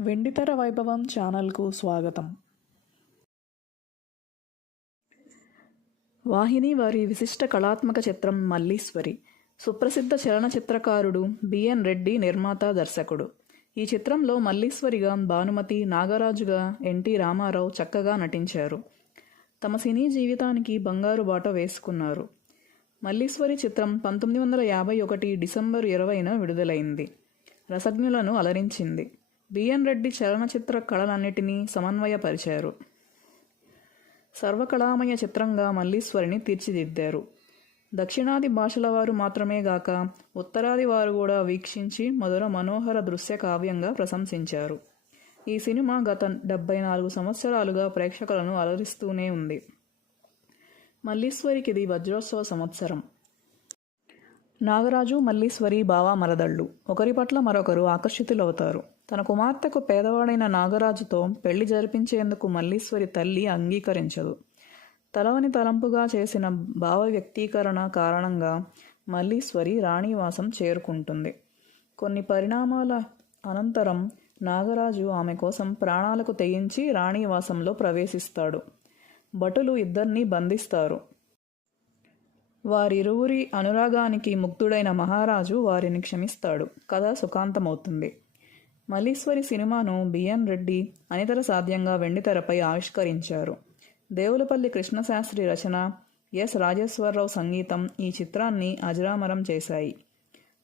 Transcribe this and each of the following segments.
వెండితెర వైభవం ఛానల్కు స్వాగతం. వాహిని వారి విశిష్ట కళాత్మక చిత్రం మల్లీశ్వరి. సుప్రసిద్ధ చలనచిత్రకారుడు బిఎన్ రెడ్డి నిర్మాత దర్శకుడు. ఈ చిత్రంలో మల్లీశ్వరిగా భానుమతి నాగరాజుగా ఎన్టీ రామారావు చక్కగా నటించారు. తమ సినీ జీవితానికి బంగారు బాట వేసుకున్నారు. మల్లీశ్వరి చిత్రం పంతొమ్మిది వందల యాభై ఒకటి డిసెంబర్ ఇరవైన విడుదలైంది. రసజ్ఞులను అలరించింది. బిఎన్ రెడ్డి చలనచిత్ర కళలన్నిటినీ సమన్వయపరిచారు. సర్వకళామయ చిత్రంగా మల్లీశ్వరిని తీర్చిదిద్దారు. దక్షిణాది భాషల వారు మాత్రమే గాక ఉత్తరాది వారు కూడా వీక్షించి మధుర మనోహర దృశ్య కావ్యంగా ప్రశంసించారు. ఈ సినిమా గత డెబ్బై నాలుగు సంవత్సరాలుగా ప్రేక్షకులను అలరిస్తూనే ఉంది. మల్లీశ్వరికి ఇది వజ్రోత్సవ సంవత్సరం. నాగరాజు మల్లీశ్వరి బావ మరదళ్ళు. ఒకరి పట్ల మరొకరు ఆకర్షితులవుతారు. తన కుమార్తెకు పేదవాడైన నాగరాజుతో పెళ్ళి జరిపించేందుకు మల్లీశ్వరి తల్లి అంగీకరించదు. తలవని తలంపుగా చేసిన భావ వ్యక్తీకరణ కారణంగా మల్లీశ్వరి రాణివాసం చేరుకుంటుంది. కొన్ని పరిణామాల అనంతరం నాగరాజు ఆమె కోసం ప్రాణాలకు తెగించి రాణివాసంలో ప్రవేశిస్తాడు. భటులు ఇద్దరినీ బంధిస్తారు. వారిరువురి అనురాగానికి ముగ్ధుడైన మహారాజు వారిని క్షమిస్తాడు. కథ సుఖాంతమవుతుంది. మల్లీశ్వరి సినిమాను బిఎన్ రెడ్డి అనితర సాధ్యంగా వెండితెరపై ఆవిష్కరించారు. దేవులపల్లి కృష్ణశాస్త్రి రచన ఎస్. రాజేశ్వరరావు సంగీతం ఈ చిత్రాన్ని అజరామరం చేశాయి.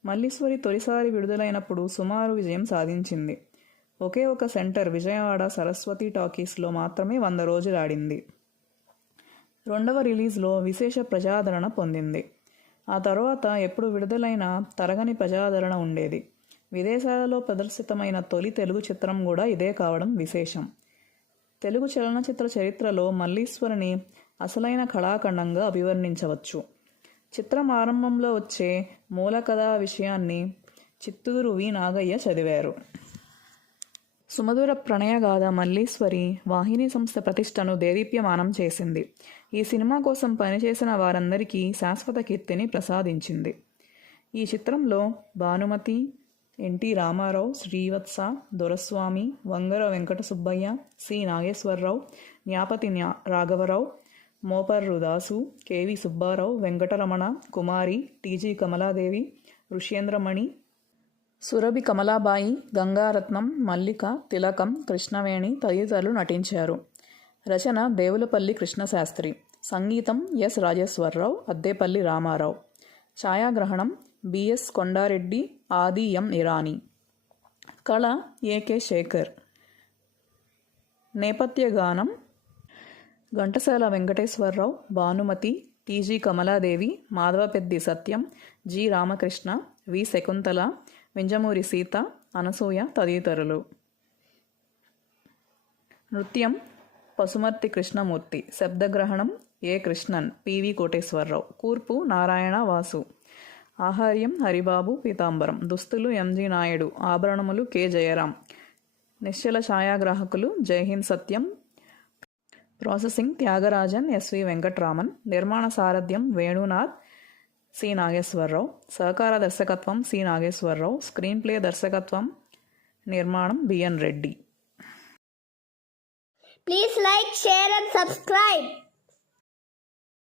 మల్లీశ్వరి తొలిసారి విడుదలైనప్పుడు సుమారు విజయం సాధించింది. ఒకే ఒక సెంటర్ విజయవాడ సరస్వతి టాకీస్లో మాత్రమే వంద రోజులు ఆడింది. రెండవ రిలీజ్లో విశేష ప్రజాదరణ పొందింది. ఆ తర్వాత ఎప్పుడు విడుదలైన తరగని ప్రజాదరణ ఉండేది. విదేశాలలో ప్రదర్శితమైన తొలి తెలుగు చిత్రం కూడా ఇదే కావడం విశేషం. తెలుగు చలనచిత్ర చరిత్రలో మల్లీశ్వరిని అసలైన కళాఖండంగా అభివర్ణించవచ్చు. చిత్రం ఆరంభంలో వచ్చే మూల కథా విషయాన్ని చిత్తూరు వి నాగయ్య చదివారు. సుమధుర ప్రణయగాథ మల్లీశ్వరి వాహిని సంస్థ ప్రతిష్టను దేదీప్యమానం చేసింది. ఈ సినిమా కోసం పనిచేసిన వారందరికీ శాశ్వత కీర్తిని ప్రసాదించింది. ఈ చిత్రంలో భానుమతి ఎన్టీ రామారావు శ్రీవత్స దొరస్వామి వంగర వెంకట సుబ్బయ్య సి నాగేశ్వరరావు న్యాపతి న్యా రాఘవరావు మోపర్రు దాసు కెవి సుబ్బారావు వెంకటరమణ కుమారి టీజీ కమలాదేవి ఋష్యేంద్రమణి సురభి కమలాబాయి గంగారత్నం మల్లిక తిలకం కృష్ణవేణి తదితరులు నటించారు. రచన దేవులపల్లి కృష్ణశాస్త్రి. సంగీతం ఎస్ రాజేశ్వరరావు అద్దేపల్లి రామారావు. ఛాయాగ్రహణం బిఎస్ కొండారెడ్డి ఆది ఎం ఇరానీ కళ ఏకే శేఖర్. నేపథ్య గానం ఘంటసాల వెంకటేశ్వరరావు భానుమతి టీజీ కమలాదేవి మాధవపెద్ది సత్యం జి రామకృష్ణ వి శకుంతల వింజమూరి సీత అనసూయ తదితరులు. నృత్యం పసుమర్తి కృష్ణమూర్తి. శబ్దగ్రహణం ఏ కృష్ణన్. పివి కోటేశ్వరరావు. కూర్పు నారాయణ వాసు. ఆహార్యం హరిబాబు పీతాంబరం. దుస్తులు ఎంజి నాయుడు. ఆభరణములు కె జయరాం. నిశ్చల ఛాయాగ్రాహకులు జైహింద్ సత్యం. Processing Thyagarajan SV Venkatraman. నిర్మాణ సారథ్యం వేణునాథ్. సి నాగేశ్వరరావు సహకార దర్శకత్వం సి నాగేశ్వరరావు స్క్రీన్ ప్లే దర్శకత్వం నిర్మాణం BN Reddy. Please like share and subscribe